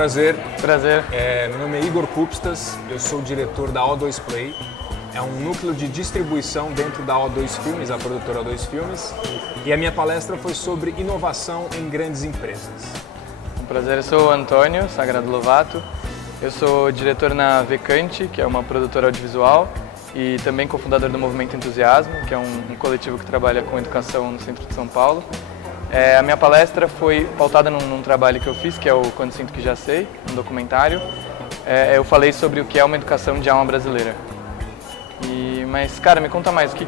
prazer. Prazer. Meu nome é Igor Kupstas, eu sou o diretor da O2 Play. É um núcleo de distribuição dentro da O2 Filmes, a produtora O2 Filmes. E a minha palestra foi sobre inovação em grandes empresas. Um prazer, eu sou o Antônio Sagrado Lovato. Eu sou diretor na Vecante, que é uma produtora audiovisual, e também cofundador do Movimento Entusiasmo, que é um coletivo que trabalha com educação no centro de São Paulo. A minha palestra foi pautada num trabalho que eu fiz, que é o Quando Sinto Que Já Sei, um documentário. Eu falei sobre o que é uma educação de alma brasileira. Mas, cara, me conta mais, o que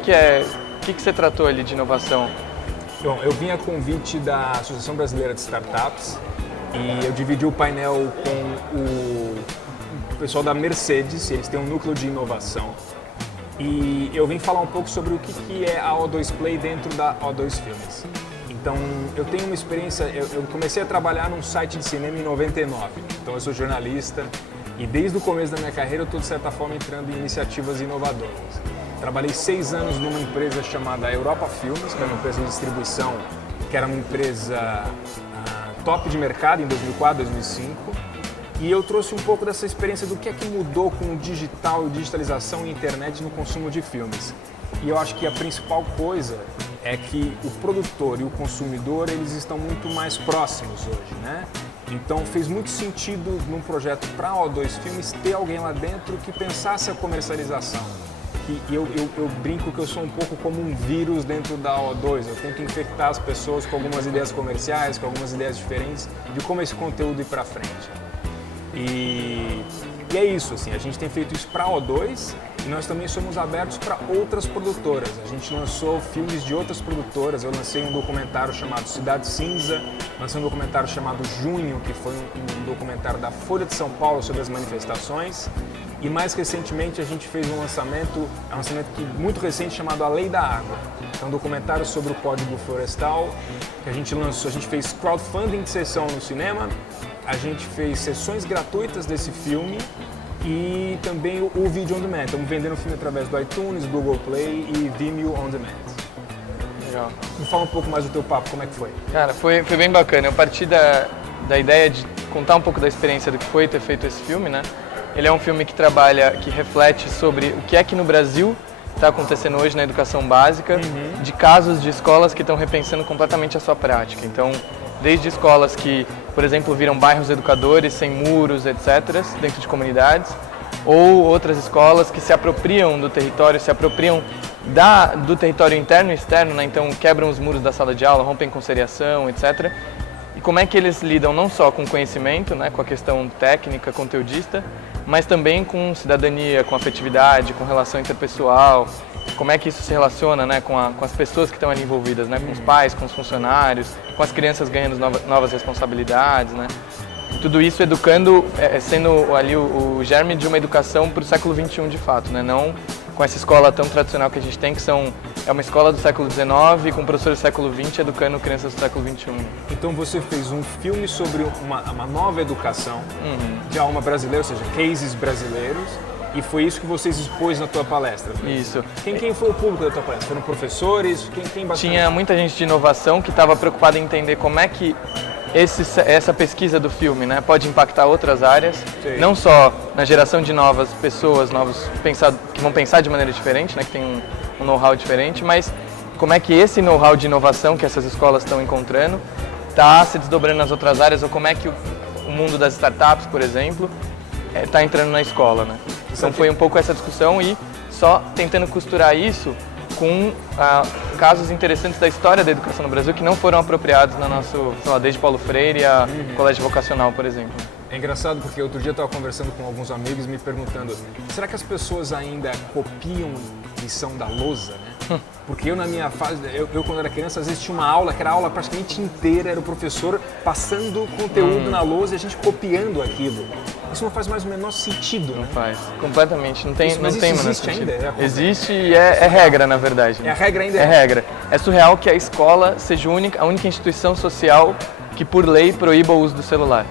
você tratou ali de inovação? Bom, eu vim a convite da Associação Brasileira de Startups e eu dividi o painel com o pessoal da Mercedes, eles têm um núcleo de inovação. E eu vim falar um pouco sobre o que é a O2 Play dentro da O2 Filmes. Então, eu tenho uma experiência, eu comecei a trabalhar num site de cinema em 99, então eu sou jornalista e desde o começo da minha carreira eu estou de certa forma entrando em iniciativas inovadoras. Trabalhei 6 anos numa empresa chamada Europa Filmes, que era uma empresa de distribuição, que era uma empresa top de mercado em 2004, 2005, e eu trouxe um pouco dessa experiência do que é que mudou com o digital, digitalização e internet no consumo de filmes. E eu acho que a principal coisa é que o produtor e o consumidor, eles estão muito mais próximos hoje, né? Então fez muito sentido num projeto para a O2 Filmes ter alguém lá dentro que pensasse a comercialização. E eu brinco que eu sou um pouco como um vírus dentro da O2, eu tento infectar as pessoas com algumas ideias comerciais, com algumas ideias diferentes de como esse conteúdo ir para frente. E é isso, assim, a gente tem feito isso para a O2 e nós também somos abertos para outras produtoras. A gente lançou filmes de outras produtoras, eu lancei um documentário chamado Cidade Cinza, lancei um documentário chamado Junho, que foi um documentário da Folha de São Paulo sobre as manifestações. E mais recentemente a gente fez um lançamento muito recente chamado A Lei da Água. É um documentário sobre o Código Florestal que a gente lançou. A gente fez crowdfunding de sessão no cinema, a gente fez sessões gratuitas desse filme e também o vídeo on demand. Estamos vendendo o filme através do iTunes, Google Play e Vimeo on demand. Legal. Me fala um pouco mais do teu papo, como é que foi? Cara, foi bem bacana. Eu parti da ideia de contar um pouco da experiência do que foi ter feito esse filme, né? Ele é um filme que reflete sobre o que é que no Brasil está acontecendo hoje na educação básica, de casos de escolas que estão repensando completamente a sua prática. Então, desde escolas que, por exemplo, viram bairros educadores sem muros, etc., dentro de comunidades, ou outras escolas que se apropriam do território, se apropriam do território interno e externo, né? Então quebram os muros da sala de aula, rompem com seriação, etc., e como é que eles lidam não só com conhecimento, né, com a questão técnica, conteudista, mas também com cidadania, com afetividade, com relação interpessoal, como é que isso se relaciona, né, com as pessoas que estão ali envolvidas, né, com os pais, com os funcionários, com as crianças ganhando novas responsabilidades, né. Tudo isso educando, sendo ali o germe de uma educação para o século XXI de fato, né, não com essa escola tão tradicional que a gente tem, que é uma escola do século XIX, com professores do século XX, educando crianças do século XXI. Então você fez um filme sobre uma nova educação de alma brasileira, ou seja, cases brasileiros, e foi isso que vocês expôs na tua palestra? Isso. Quem foi o público da tua palestra? Foram professores? Quem bastante? Tinha muita gente de inovação que estava preocupada em entender como é que essa pesquisa do filme, né, pode impactar outras áreas, Sim. Não só na geração de novas pessoas, que vão pensar de maneira diferente, né, que tem um know-how diferente, mas como é que esse know-how de inovação que essas escolas estão encontrando está se desdobrando nas outras áreas, ou como é que o mundo das startups, por exemplo, está entrando na escola, né? Então foi um pouco essa discussão e só tentando costurar isso com casos interessantes da história da educação no Brasil que não foram apropriados no nosso, sei lá, desde Paulo Freire e a Colégio Vocacional, por exemplo. É engraçado porque outro dia eu estava conversando com alguns amigos me perguntando, será que as pessoas ainda copiam lição da lousa, né? Porque eu na minha fase, eu quando era criança, às vezes tinha uma aula, que era a aula praticamente inteira, era o professor passando conteúdo na lousa e a gente copiando aquilo. Isso não faz mais o menor sentido, Não né? faz, completamente, não tem Isso, mas não tem isso menor existe sentido. ainda? Existe e é regra, na verdade. É a regra ainda? É regra. É surreal que a escola seja a única instituição social que, por lei, proíba o uso do celular.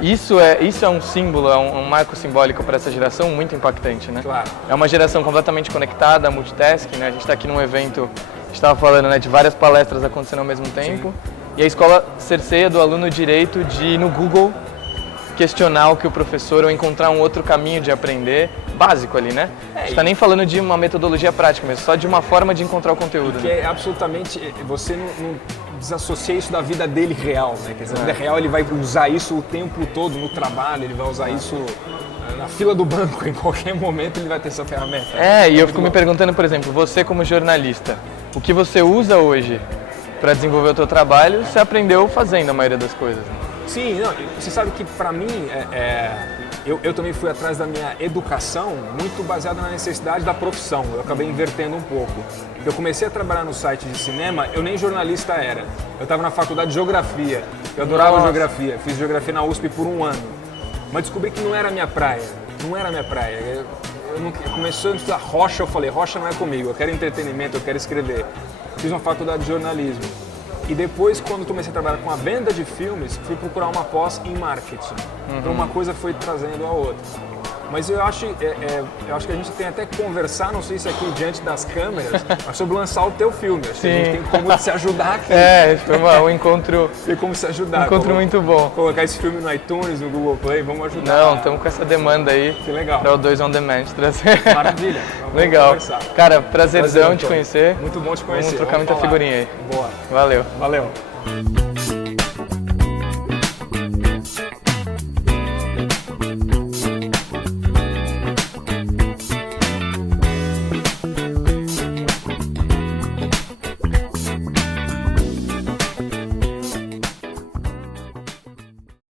Isso é um símbolo, é um marco simbólico para essa geração muito impactante, né? Claro. É uma geração completamente conectada, multitasking, né? A gente está aqui num evento, a gente estava falando, né, de várias palestras acontecendo ao mesmo tempo. Sim. E a escola cerceia do aluno o direito de ir no Google questionar o que o professor ou encontrar um outro caminho de aprender, básico ali, né? A gente tá nem falando de uma metodologia prática, mas só de uma forma de encontrar o conteúdo. Que né? é absolutamente, você não desassocia isso da vida dele real, né? Quer dizer, na vida real ele vai usar isso o tempo todo no trabalho, ele vai usar isso na fila do banco, em qualquer momento ele vai ter essa ferramenta. E eu fico me perguntando, por exemplo, você como jornalista, o que você usa hoje para desenvolver o teu trabalho, você aprendeu fazendo a maioria das coisas. Né? Sim, não, você sabe que para mim, eu também fui atrás da minha educação muito baseada na necessidade da profissão. Eu acabei invertendo um pouco. Eu comecei a trabalhar no site de cinema, eu nem jornalista era. Eu estava na faculdade de geografia, eu adorava geografia, fiz geografia na USP por 1 ano. Mas descobri que não era a minha praia, não era a minha praia. Eu comecei a estudar rocha, eu falei, rocha não é comigo, eu quero entretenimento, eu quero escrever. Fiz uma faculdade de jornalismo. E depois, quando comecei a trabalhar com a venda de filmes, fui procurar uma pós em marketing. Então uma coisa foi trazendo a outra. Mas eu acho que a gente tem até que conversar, não sei se aqui diante das câmeras, mas sobre lançar o teu filme. Acho que a gente tem como se ajudar aqui. Foi um encontro. Tem como se ajudar. Um encontro muito bom. Colocar esse filme no iTunes, no Google Play, vamos ajudar. Não, estamos com essa demanda aí. Que legal. Para o 2 on Demand trazer. Maravilha. Legal. Conversar. Cara, prazerzão te conhecer. Muito bom te conhecer. Vamos trocar muita figurinha aí. Boa. Valeu. Valeu.